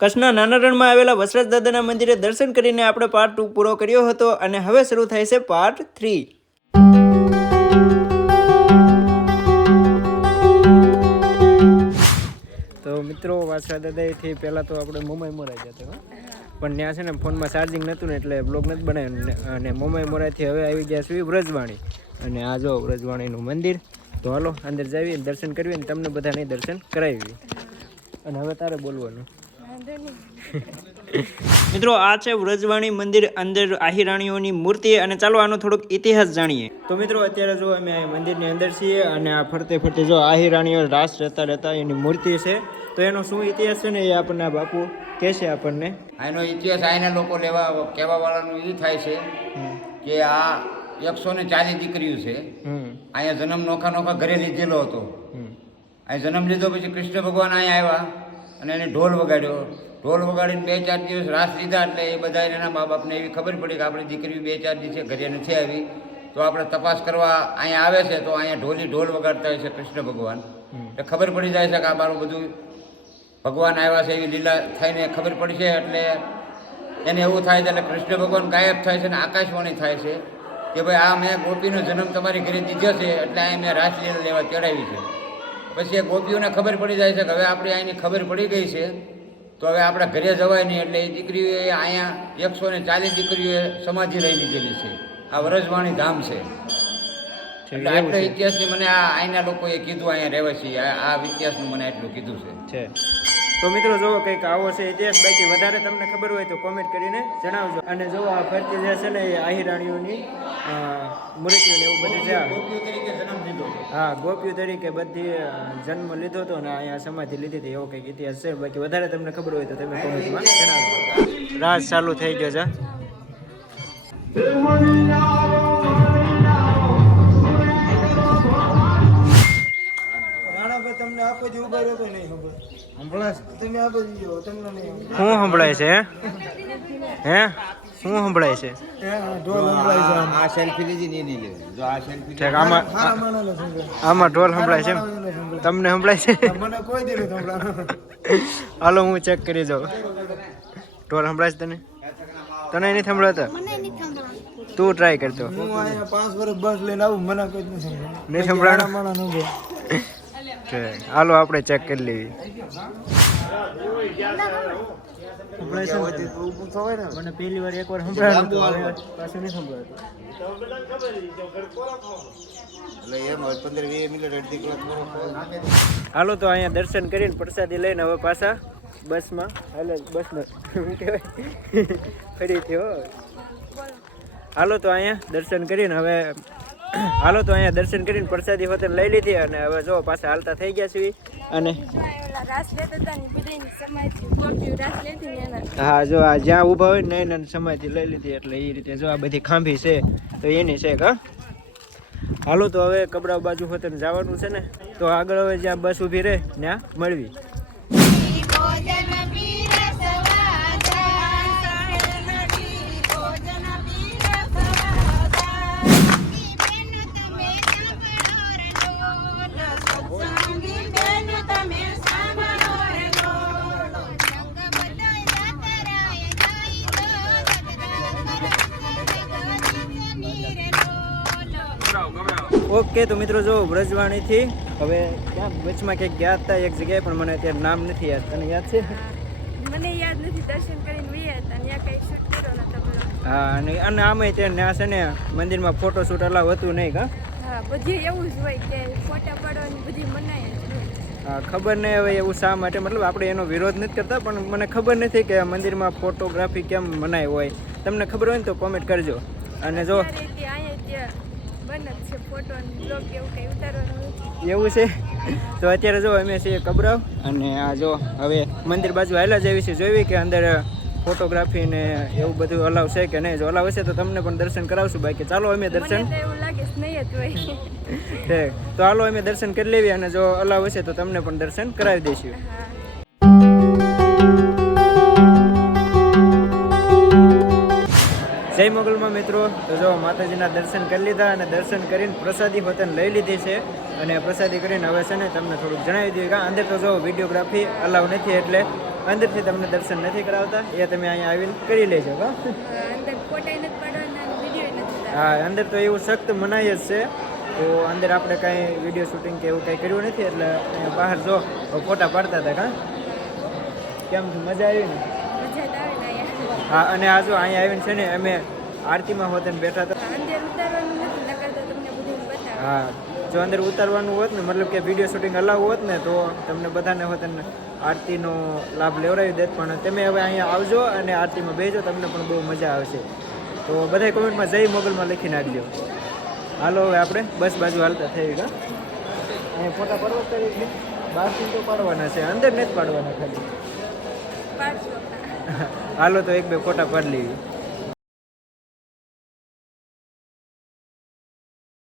કચ્છના નાના રણમાં આવેલા વસરાજ દાદાના મંદિરે દર્શન કરીને આપણે પાર્ટ ટુ પૂરો કર્યો હતો અને હવે શરૂ થાય છે પાર્ટ થ્રી તો મિત્રો વાસરા દાદાથી પહેલાં તો આપણે મુંબઈ મોરાઈ જતા. પણ ત્યાં છે ને ફોનમાં ચાર્જિંગ નહોતું ને એટલે બ્લોગ નથી બનાવ્યો. અને મુંબઈ મોરાઈથી હવે આવી ગયા છીએ વ્રજવાણી. અને આ જો વ્રજવાણીનું મંદિર. તો હાલો, અંદર જાવી દર્શન કરવી અને તમને બધાને દર્શન કરાવી અને હવે તારે બોલવાનું. મિત્રો આ છે વ્રજવાણી મંદિર અંદર આહિરાણીઓની મૂર્તિ અને ચાલો આનો થોડોક ઇતિહાસ જાણીએ. તો મિત્રો અત્યારે જો અમે મંદિરની અંદર છીએ અને આ ફરતે ફરતે જો આહિરાણીઓ રાસ રહેતા રહેતા એની મૂર્તિ છે તો એનો શું ઇતિહાસ છે ને એ આપણને બાપુ કહે છે આપણને. આનો ઇતિહાસ આના લોકો લેવા કહેવા વાળાનું એ થાય છે કે આ એકસો ને ચાલીસ દીકરીઓ છે. અહીંયા જન્મ નોખા નોખા ઘરે લીધેલો હતો. અહીં જન્મ લીધો પછી કૃષ્ણ ભગવાન અહીંયા આવ્યા. અને એને ઢોલ વગાડ્યો. ઢોલ વગાડીને બે ચાર દિવસ રાસ લીધા એટલે એ બધા એના મા બાપને એવી ખબર પડી કે આપણી દીકરી બે ચાર દિવસે ઘરે નથી આવી. તો આપણે તપાસ કરવા અહીંયા આવે છે તો અહીંયા ઢોલી ઢોલ વગાડતા હોય છે કૃષ્ણ ભગવાન. એટલે ખબર પડી જાય છે કે આ મારું બધું ભગવાન આવ્યા છે એવી લીલા થઈને ખબર પડી છે એટલે એને એવું થાય છે એટલે કૃષ્ણ ભગવાન ગાયબ થાય છે અને આકાશવાણી થાય છે કે ભાઈ આ મેં ગોપીનો જન્મ તમારી ઘરે દીધો છે એટલે અહીંયા મેં રાસલીલા લેવા ચડાવી છે. પછી એ ગોપીઓને ખબર પડી જાય છે કે હવે આપણે અહીંની ખબર પડી ગઈ છે તો હવે આપણા ઘરે જવાય નહીં એટલે એ દીકરીઓએ અહીંયા એકસો ને ચાલીસ દીકરીઓએ સમાધિ લઈ લીધેલી છે. આ વરજવાણી ધામ છે. એટલે આટલો ઇતિહાસની મને આ અહીંના લોકોએ કીધું અહીંયા રહેવાસી આ આ ઇતિહાસનું મને એટલું કીધું છે. તો મિત્રો જુઓ કંઈક આવો છે ઇતિહાસ બાકી વધારે તમને ખબર હોય તો કોમેન્ટ કરીને જણાવજો. અને જો આ ફરતી જે છે ને એ આહિરાણીઓની મૂર્તિઓ ને એવું બધું છે હા ગોપીઓ તરીકે બધી જન્મ લીધો હતો ને અહીંયા સમાધિ લીધી હતી. એવો કંઈક ઇતિહાસ છે. બાકી વધારે તમને ખબર હોય તો તમે કોમેન્ટમાં જણાવજો. રાજ ચાલુ થઈ ગયો છે. ઊભા નહીં તમે તમને નહીં શું સંભળાય છે હે? શું સંભળાય છે? ઢોલ સંભળાય છે આ સેલ્ફી લીધી ને એની લેવી જો આ સેલ્ફી ઠીક આમાં ઢોલ સંભળાય છે. તમને સંભળાય છે? મને કોઈ દી નહીં સંભળાય. હાલો હું ચેક કરી જાઉં ઢોલ સંભળાય છે તને? તને નહીં સંભળાતા? તું ટ્રાય કરતો. હું અહીંયા પાંચ વર્ષ બસ લઈને આવું મને કોઈ નહીં સંભળાય. નહીં સંભળાય? ઠીક. હાલો આપણે ચેક કરી લેવી. છે? મને પહેલી વાર એકવાર સંભળાયું પાછું નહીં હાલો તો અહીંયા દર્શન કરીને પ્રસાદી લઈને હવે પાછા બસમાં. હાલે બસમાં. શું કહેવાય? ફરીથી હો. હાલો તો અહીંયા દર્શન કરીને હવે હાલો, તો અહીંયા દર્શન કરીને પ્રસાદી હોતે લઈ લીધી અને હવે જો પાછા હાલતા થઈ ગયા છીએ. અને હા, જો આ જ્યાં ઊભા હોય ને એના સમયથી લઈ લીધી એટલે એ રીતે જો આ બધી ખાંભી છે, તો એની છે હા. હાલો, તો હવે કપડા બાજુ હોતે જવાનું છે ને, તો આગળ હવે જ્યાં બસ ઊભી રહે, ત્યાં મળવી. ઓકે તો મિત્રો જો વ્રજવાણીથી હવે ક્યાં વચમાં ક્યાંક ગયા હતા એક જગ્યાએ પણ મને અત્યારે નામ નથી યાદ. તને યાદ છે? મને યાદ નથી દર્શન કરીને વયા હતા ત્યાં કઈ શૂટ કર્યો નતો હા અને અને આમે તે ત્યાં છે ને મંદિરમાં ફોટો શૂટ અલાવ હતું નહીં કા? હા બધી એવું જ હોય કે ફોટા પાડવાની બધી મનાય હા ખબર નહીં હવે એવું શા માટે મતલબ આપણે એનો વિરોધ નથી કરતા પણ મને ખબર નથી કે આ મંદિરમાં ફોટોગ્રાફી કેમ મનાય હોય. તમને ખબર હોય ને તો કોમેન્ટ કરજો. અને જો જ છે ફોટો અને બ્લોગ એવું કંઈ ઉતારવાનું એવું છે? તો અત્યારે જો અમે છીએ કબરાવ અને આ જો હવે મંદિર બાજુ હાલ્યા જેવી છે. જોઈ કે અંદર ફોટોગ્રાફી ને એવું બધું અલાવ છે કે નહીં? જો અલાવ હશે તો તમને પણ દર્શન કરાવશું. બાકી ચાલો અમે દર્શન. એવું લાગે નહીં જ તો હાલો અમે દર્શન કરી લેવી અને જો અલાવ હશે તો તમને પણ દર્શન કરાવી દઈશું. જય મોગલમાં મિત્રો. તો જો માતાજીના દર્શન કરી લીધા અને દર્શન કરીને પ્રસાદી વતન લઈ લીધી છે. અને પ્રસાદી કરીને હવે છે ને તમને થોડુંક જણાવી દઈએ કે અંદર તો જો વિડીયોગ્રાફી અલાઉ નથી એટલે અંદરથી તમને દર્શન નથી કરાવતા. એ તમે અહીંયા આવીને કરી લેજો હા. અંદર તો એવું સખ્ત મનાય જ છે. તો અંદર આપણે કાંઈ વીડિયો શૂટિંગ કે એવું કાંઈ કર્યું નથી એટલે બહાર જો ફોટા પાડતા હતા કાં કેમ મજા આવી ને? હા અને આ જો અહીંયા આવીને છે ને અમે આરતીમાં હોત ને બેઠા હતા હા જો અંદર ઉતારવાનું હોત ને મતલબ કે વીડિયો શૂટિંગ અલાવ હોત ને તો તમને બધાને હોત ને આરતીનો લાભ લેવડાવી દેત. પણ તમે હવે અહીંયા આવજો અને આરતીમાં બેસજો તમને પણ બહુ મજા આવશે. તો બધા કોમેન્ટમાં જય મોગલમાં લખી નાખજો. હાલો હવે આપણે બસ બાજુ હાલતા થઈ ગયા. અહીંયા ફોટા પાડવા કરી છે. બહારથી તો પાડવાના છે. અંદર નથી પાડવાના ખાલી. હાલો તો એક બે ફોટા પાડી લેવી